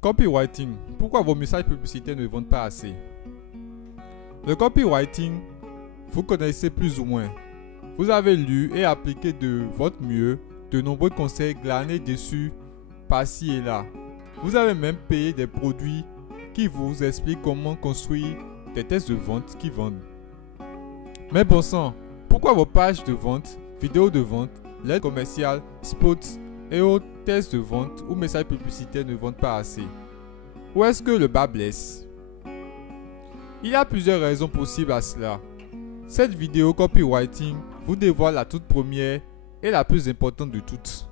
Copywriting. Pourquoi vos messages publicitaires ne vendent pas assez? Le copywriting, vous connaissez plus ou moins. Vous avez lu et appliqué de votre mieux de nombreux conseils glanés dessus par-ci et là. Vous avez même payé des produits qui vous expliquent comment construire des tests de vente qui vendent. Mais bon sang, pourquoi vos pages de vente, vidéos de vente, lettres commerciales, spots et autres tests de vente ou messages publicitaires ne vendent pas assez? Où est-ce que le bas blesse? Il y a plusieurs raisons possibles à cela. Cette vidéo copywriting vous dévoile la toute première et la plus importante de toutes.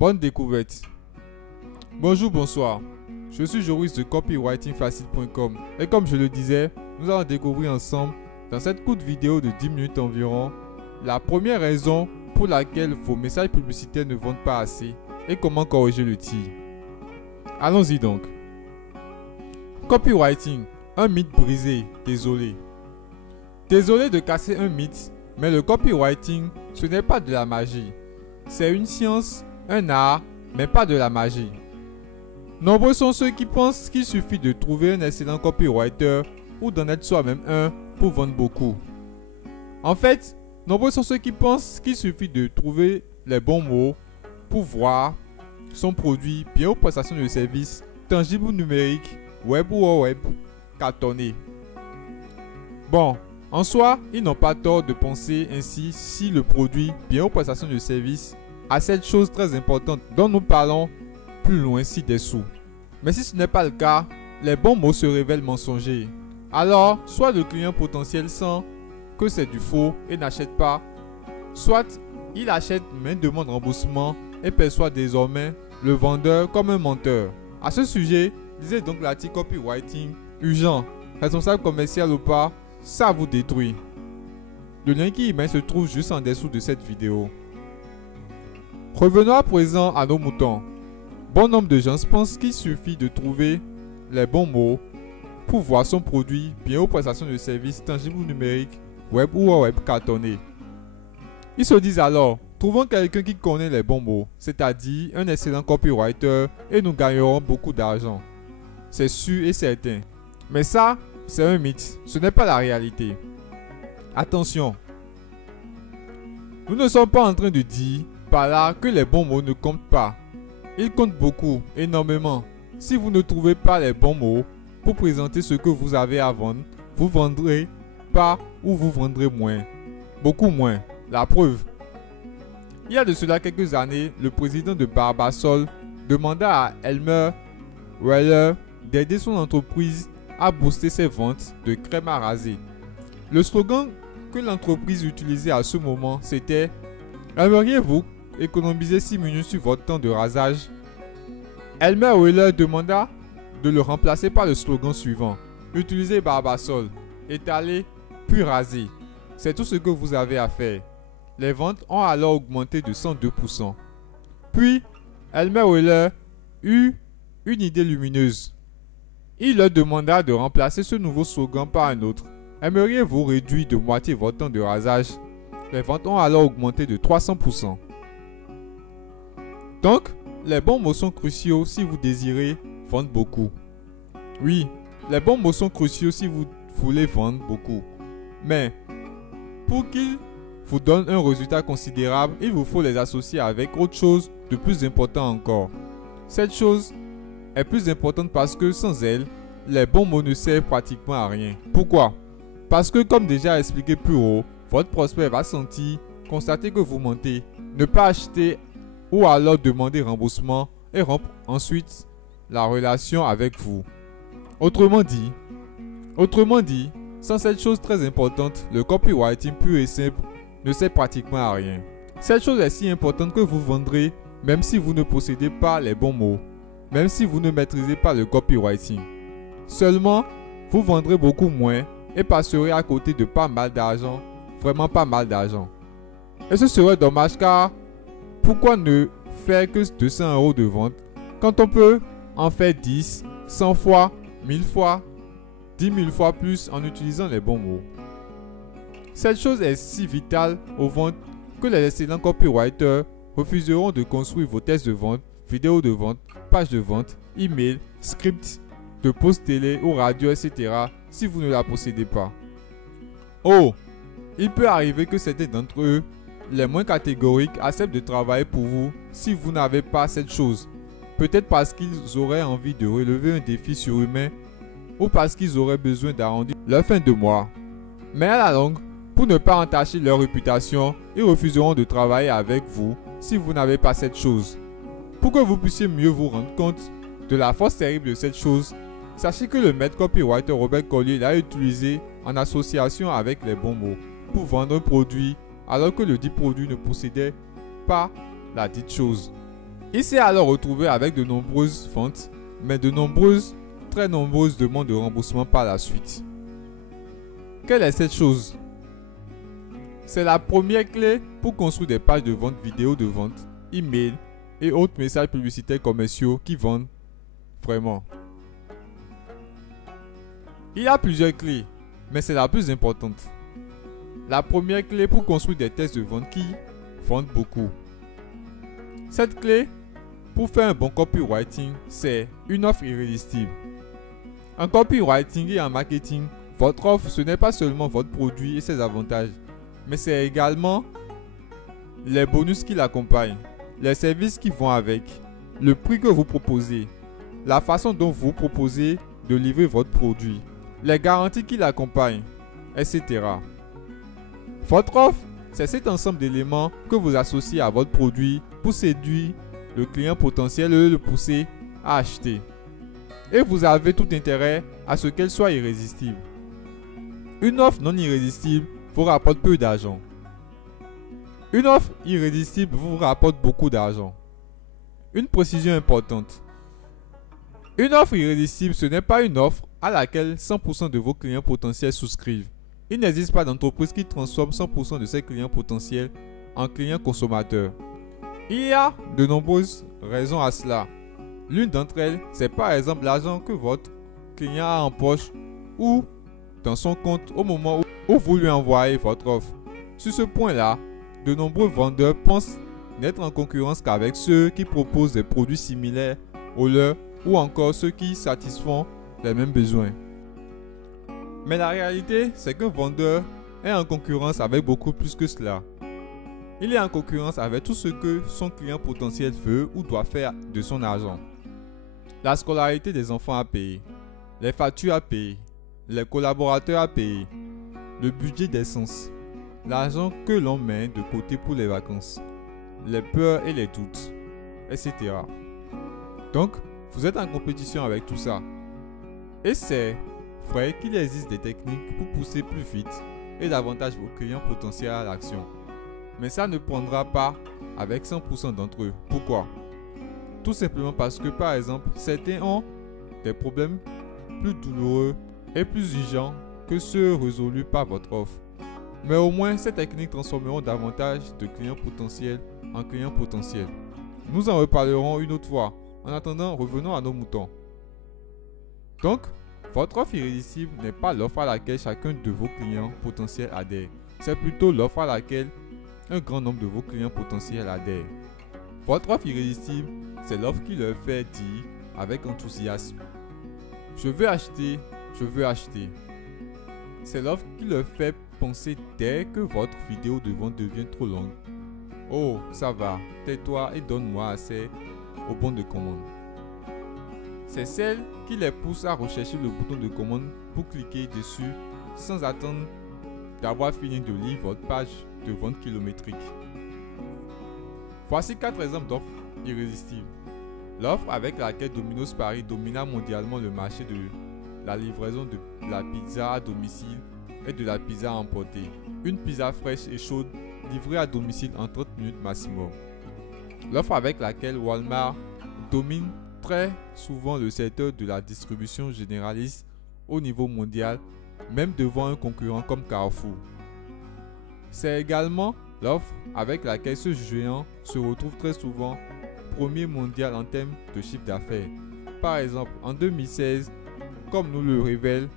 Bonne découverte. Bonjour, bonsoir. Je suis Joris de copywritingfacile.com et comme je le disais, nous allons découvrir ensemble dans cette courte vidéo de 10 minutes environ la première raison pour laquelle vos messages publicitaires ne vendent pas assez et comment corriger le tir. Allons-y donc. Copywriting, un mythe brisé, désolé. Désolé de casser un mythe, mais le copywriting, ce n'est pas de la magie. C'est une science, un art, mais pas de la magie. Nombreux sont ceux qui pensent qu'il suffit de trouver un excellent copywriter ou d'en être soi-même un pour vendre beaucoup. En fait, nombreux sont ceux qui pensent qu'il suffit de trouver les bons mots pour voir son produit bien aux prestations de services, tangibles ou numériques, web ou hors web, cartonner. Bon, en soi, ils n'ont pas tort de penser ainsi si le produit bien aux prestations de services a cette chose très importante dont nous parlons plus loin ci-dessous. Mais si ce n'est pas le cas, les bons mots se révèlent mensongers. Alors, soit le client potentiel sent que c'est du faux et n'achète pas, soit il achète mais demande remboursement et perçoit désormais le vendeur comme un menteur. À ce sujet, lisez donc l'article Copywriting urgent, responsable commercial ou pas, ça vous détruit. Le lien qui y met se trouve juste en dessous de cette vidéo. Revenons à présent à nos moutons. Bon nombre de gens pensent qu'il suffit de trouver les bons mots pour voir son produit bien aux prestations de services tangibles ou numériques, web ou hors web cartonner. Ils se disent alors, trouvons quelqu'un qui connaît les bons mots, c'est-à-dire un excellent copywriter et nous gagnerons beaucoup d'argent. C'est sûr et certain. Mais ça, c'est un mythe, ce n'est pas la réalité. Attention, nous ne sommes pas en train de dire par là que les bons mots ne comptent pas. Ils comptent beaucoup, énormément. Si vous ne trouvez pas les bons mots pour présenter ce que vous avez à vendre, vous vendrez pas ou vous vendrez moins. Beaucoup moins. La preuve. Il y a de cela quelques années, le président de Barbasol demanda à Elmer Weller d'aider son entreprise à booster ses ventes de crème à raser. Le slogan que l'entreprise utilisait à ce moment, c'était « Aimeriez-vous économiser 6 minutes sur votre temps de rasage ?» Elmer Weller demanda de le remplacer par le slogan suivant « Utilisez Barbasol, étaler, puis raser. C'est tout ce que vous avez à faire. » Les ventes ont alors augmenté de 102%. Puis, Elmer Weller eut une idée lumineuse. Il leur demanda de remplacer ce nouveau slogan par un autre. Aimeriez-vous réduire de moitié votre temps de rasage? Les ventes ont alors augmenté de 300%. Donc, les bons mots sont cruciaux si vous désirez vendre beaucoup. Oui, les bons mots sont cruciaux si vous voulez vendre beaucoup. Mais, pour qu'ils vous donnent un résultat considérable, il vous faut les associer avec autre chose de plus important encore. Cette chose est plus importante parce que sans elle, les bons mots ne servent pratiquement à rien. Pourquoi? Parce que comme déjà expliqué plus haut, votre prospect va sentir, constater que vous mentez, ne pas acheter ou alors demander remboursement et rompre ensuite la relation avec vous. Autrement dit, sans cette chose très importante, le copywriting pur et simple ne sert pratiquement à rien. Cette chose est si importante que vous vendrez même si vous ne possédez pas les bons mots, même si vous ne maîtrisez pas le copywriting. Seulement, vous vendrez beaucoup moins et passerez à côté de pas mal d'argent, vraiment pas mal d'argent. Et ce serait dommage car pourquoi ne faire que 200 € de vente quand on peut en faire 10, 100 fois, 1000 fois, 10 000 fois plus en utilisant les bons mots. Cette chose est si vitale aux ventes que les excellents copywriters refuseront de construire vos tests de vente, vidéos de vente, pages de vente, email, script de poste télé ou radio, etc. si vous ne la possédez pas. Oh, il peut arriver que certains d'entre eux, les moins catégoriques, acceptent de travailler pour vous si vous n'avez pas cette chose. Peut-être parce qu'ils auraient envie de relever un défi surhumain ou parce qu'ils auraient besoin d'arrondir leur fin de mois. Mais à la longue, pour ne pas entacher leur réputation, ils refuseront de travailler avec vous si vous n'avez pas cette chose. Pour que vous puissiez mieux vous rendre compte de la force terrible de cette chose, sachez que le maître copywriter Robert Collier l'a utilisé en association avec les bons mots pour vendre un produit alors que le dit produit ne possédait pas la dite chose. Il s'est alors retrouvé avec de nombreuses ventes, mais très nombreuses demandes de remboursement par la suite. Quelle est cette chose? C'est la première clé pour construire des pages de vente vidéo de vente, email et autres messages publicitaires commerciaux qui vendent vraiment. Il y a plusieurs clés, mais c'est la plus importante. La première clé pour construire des tests de vente qui vendent beaucoup. Cette clé pour faire un bon copywriting, c'est une offre irrésistible. En copywriting et en marketing, votre offre, ce n'est pas seulement votre produit et ses avantages, mais c'est également les bonus qui l'accompagnent, les services qui vont avec, le prix que vous proposez, la façon dont vous proposez de livrer votre produit, les garanties qui l'accompagnent, etc. Votre offre, c'est cet ensemble d'éléments que vous associez à votre produit pour séduire le client potentiel et le pousser à acheter. Et vous avez tout intérêt à ce qu'elle soit irrésistible. Une offre non irrésistible vous rapporte peu d'argent. Une offre irrésistible vous rapporte beaucoup d'argent. Une précision importante. Une offre irrésistible, ce n'est pas une offre à laquelle 100% de vos clients potentiels souscrivent. Il n'existe pas d'entreprise qui transforme 100% de ses clients potentiels en clients consommateurs. Il y a de nombreuses raisons à cela. L'une d'entre elles, c'est par exemple l'argent que votre client a en poche ou dans son compte au moment où vous lui envoyez votre offre. Sur ce point-là, de nombreux vendeurs pensent n'être en concurrence qu'avec ceux qui proposent des produits similaires aux leurs ou encore ceux qui satisfont les mêmes besoins. Mais la réalité, c'est qu'un vendeur est en concurrence avec beaucoup plus que cela. Il est en concurrence avec tout ce que son client potentiel veut ou doit faire de son argent. La scolarité des enfants à payer, les factures à payer, les collaborateurs à payer, le budget d'essence, l'argent que l'on met de côté pour les vacances, les peurs et les doutes, etc. Donc, vous êtes en compétition avec tout ça. Et c'est vrai qu'il existe des techniques pour pousser plus vite et davantage vos clients potentiels à l'action. Mais ça ne prendra pas avec 100% d'entre eux. Pourquoi? Tout simplement parce que, par exemple, certains ont des problèmes plus douloureux et plus urgents que ceux résolus par votre offre. Mais au moins, ces techniques transformeront davantage de clients potentiels en clients potentiels. Nous en reparlerons une autre fois. En attendant, revenons à nos moutons. Donc, votre offre irrésistible n'est pas l'offre à laquelle chacun de vos clients potentiels adhère. C'est plutôt l'offre à laquelle un grand nombre de vos clients potentiels adhèrent. Votre offre irrésistible, c'est l'offre qui leur fait dire avec enthousiasme « Je veux acheter, je veux acheter ». C'est l'offre qui leur fait penser dès que votre vidéo de vente devient trop longue « Oh, ça va, tais-toi et donne-moi assez au bon de commande ». C'est celle qui les pousse à rechercher le bouton de commande pour cliquer dessus sans attendre d'avoir fini de lire votre page de vente kilométrique. Voici 4 exemples d'offres irrésistibles. L'offre avec laquelle Domino's Paris domina mondialement le marché de la livraison de la pizza à domicile et de la pizza à emporter. Une pizza fraîche et chaude livrée à domicile en 30 minutes maximum. L'offre avec laquelle Walmart domine très souvent le secteur de la distribution généraliste au niveau mondial, même devant un concurrent comme Carrefour. C'est également l'offre avec laquelle ce géant se retrouve très souvent premier mondial en termes de chiffre d'affaires. Par exemple, en 2016, comme nous le révèle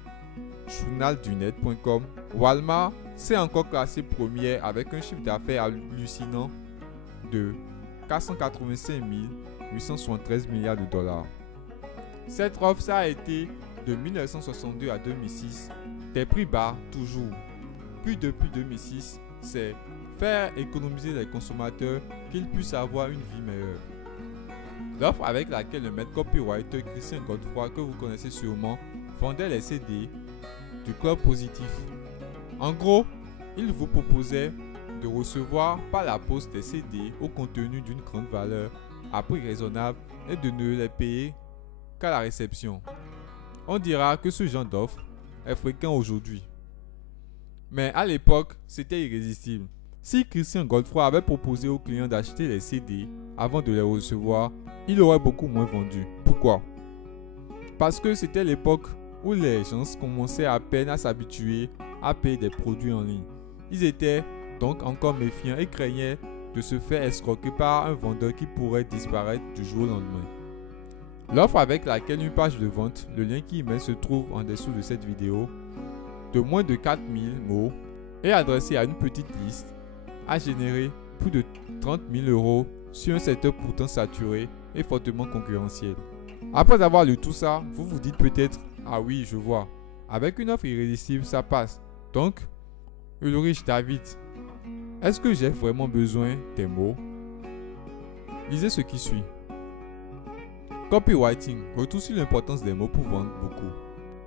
journaldunet.com, Walmart s'est encore classé premier avec un chiffre d'affaires hallucinant de 485 873 milliards de dollars. Cette offre, ça a été de 1962 à 2006, des prix bas toujours. Puis depuis 2006, c'est faire économiser les consommateurs qu'ils puissent avoir une vie meilleure. L'offre avec laquelle le maître copywriter Christian Godefroy, que vous connaissez sûrement, vendait les CD du Club Positif. En gros, il vous proposait de recevoir par la poste des CD au contenu d'une grande valeur à prix raisonnable et de ne les payer qu'à la réception. On dira que ce genre d'offre est fréquent aujourd'hui. Mais à l'époque, c'était irrésistible. Si Christian Godefroy avait proposé aux clients d'acheter les CD avant de les recevoir, il aurait beaucoup moins vendu. Pourquoi? Parce que c'était l'époque où les gens commençaient à peine à s'habituer à payer des produits en ligne. Ils étaient donc encore méfiants et craignaient de se faire escroquer par un vendeur qui pourrait disparaître du jour au lendemain. L'offre avec laquelle une page de vente, le lien qui y met se trouve en dessous de cette vidéo, de moins de 4000 mots et adressée à une petite liste, a généré plus de 30 000 € sur un secteur pourtant saturé et fortement concurrentiel. Après avoir lu tout ça, vous vous dites peut-être « Ah oui, je vois, avec une offre irrésistible, ça passe. Donc, Ulrich David, est-ce que j'ai vraiment besoin des mots ?» Lisez ce qui suit. Copywriting, retour sur l'importance des mots pour vendre beaucoup.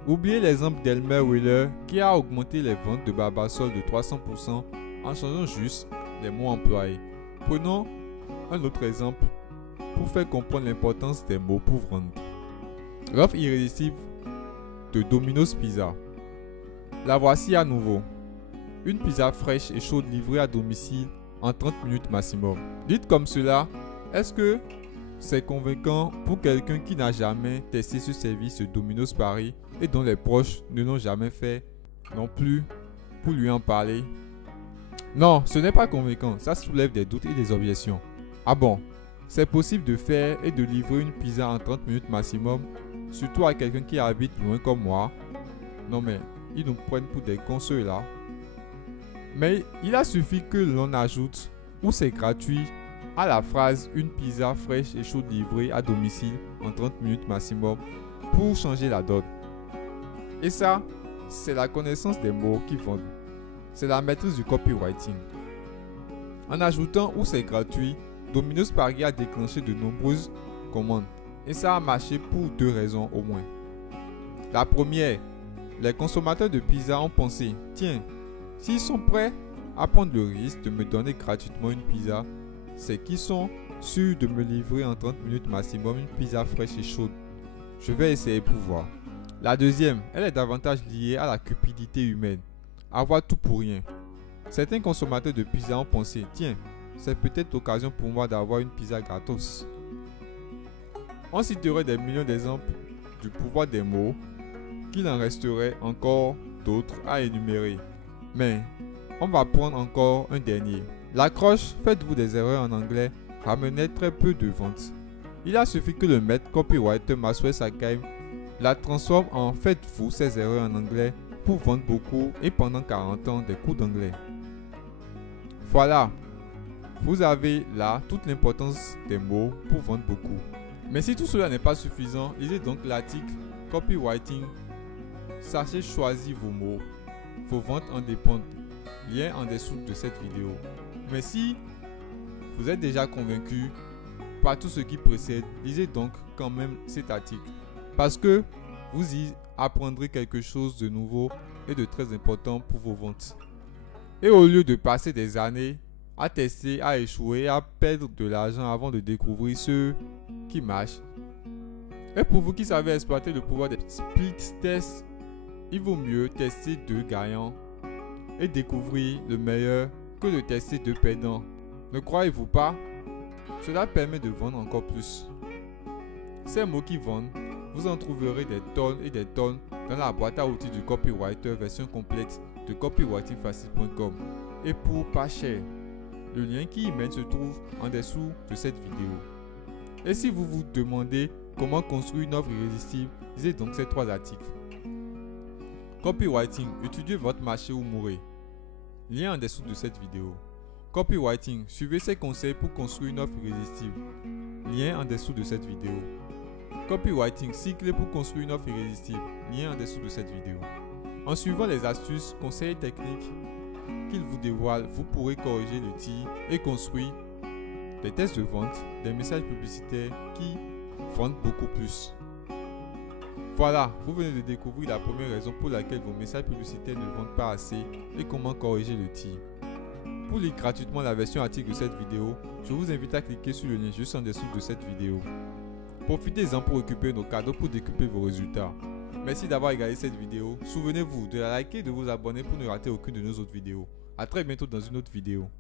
Oubliez l'exemple d'Elmer Wheeler qui a augmenté les ventes de Barbasol de 300% en changeant juste les mots employés. Prenons un autre exemple pour faire comprendre l'importance des mots pour vendre. L'offre irrésistible de Domino's Pizza. La voici à nouveau. Une pizza fraîche et chaude livrée à domicile en 30 minutes maximum. Dites comme cela, est-ce que c'est convaincant pour quelqu'un qui n'a jamais testé ce service de Domino's Paris et dont les proches ne l'ont jamais fait non plus pour lui en parler? Non, ce n'est pas convaincant, ça soulève des doutes et des objections. Ah bon, c'est possible de faire et de livrer une pizza en 30 minutes maximum, surtout à quelqu'un qui habite loin comme moi? Non mais, ils nous prennent pour des cons ceux-là. Mais il a suffi que l'on ajoute, ou c'est gratuit, à la phrase une pizza fraîche et chaude livrée à domicile en 30 minutes maximum pour changer la donne. Et ça, c'est la connaissance des mots qui vendent. C'est la maîtrise du copywriting. En ajoutant où c'est gratuit, Domino's Paris a déclenché de nombreuses commandes. Et ça a marché pour deux raisons au moins. La première, les consommateurs de pizza ont pensé, tiens, s'ils sont prêts à prendre le risque de me donner gratuitement une pizza, c'est qu'ils sont sûrs de me livrer en 30 minutes maximum une pizza fraîche et chaude. Je vais essayer pour voir. La deuxième, elle est davantage liée à la cupidité humaine. Avoir tout pour rien. Certains consommateurs de pizza ont pensé, tiens, c'est peut-être l'occasion pour moi d'avoir une pizza gratos. On citerait des millions d'exemples du pouvoir des mots, qu'il en resterait encore d'autres à énumérer. Mais on va prendre encore un dernier. L'accroche « Faites-vous des erreurs » en anglais ramenait très peu de ventes. Il a suffi que le maître copywriter Maxwell Sakai la transforme en « Faites-vous ces erreurs » en anglais pour vendre beaucoup et pendant 40 ans des cours d'anglais. Voilà, vous avez là toute l'importance des mots pour vendre beaucoup. Mais si tout cela n'est pas suffisant, lisez donc l'article « Copywriting ». Sachez choisir vos mots. Vos ventes en dépendent. Lien en dessous de cette vidéo. Mais si vous êtes déjà convaincu par tout ce qui précède, lisez donc quand même cet article. Parce que vous y apprendrez quelque chose de nouveau et de très important pour vos ventes. Et au lieu de passer des années à tester, à échouer, à perdre de l'argent avant de découvrir ce qui marche. Et pour vous qui savez exploiter le pouvoir des split tests, il vaut mieux tester 2 gagnants et découvrir le meilleur que de tester 2 perdants. Ne croyez-vous pas? Cela permet de vendre encore plus. Ces mots qui vendent, vous en trouverez des tonnes et des tonnes dans la boîte à outils du copywriter version complète de copywritingfacile.com et pour pas cher. Le lien qui y mène se trouve en dessous de cette vidéo. Et si vous vous demandez comment construire une offre irrésistible, lisez donc ces 3 articles. Copywriting, étudiez votre marché ou mourrez. Lien en dessous de cette vidéo. Copywriting, suivez ces conseils pour construire une offre irrésistible. Lien en dessous de cette vidéo. Copywriting, 6 clés pour construire une offre irrésistible. Lien en dessous de cette vidéo. En suivant les astuces, conseils techniques qu'il vous dévoile, vous pourrez corriger le tir et construire des tests de vente, des messages publicitaires qui vendent beaucoup plus. Voilà, vous venez de découvrir la première raison pour laquelle vos messages publicitaires ne vendent pas assez et comment corriger le tir. Pour lire gratuitement la version article de cette vidéo, je vous invite à cliquer sur le lien juste en dessous de cette vidéo. Profitez-en pour récupérer nos cadeaux pour décupler vos résultats. Merci d'avoir regardé cette vidéo. Souvenez-vous de la liker et de vous abonner pour ne rater aucune de nos autres vidéos. A très bientôt dans une autre vidéo.